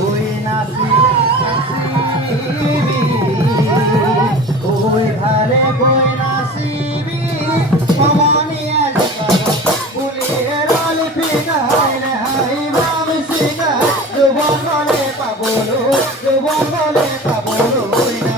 ওই নাসি নাসিবি ওই ধারে কই নাসিবি মামানিয়া যাবা বুলিয়ে রল ফিগাইলে হাই বাম সিগা জুবন গলে পাবলো জুবন গলে পাবলো না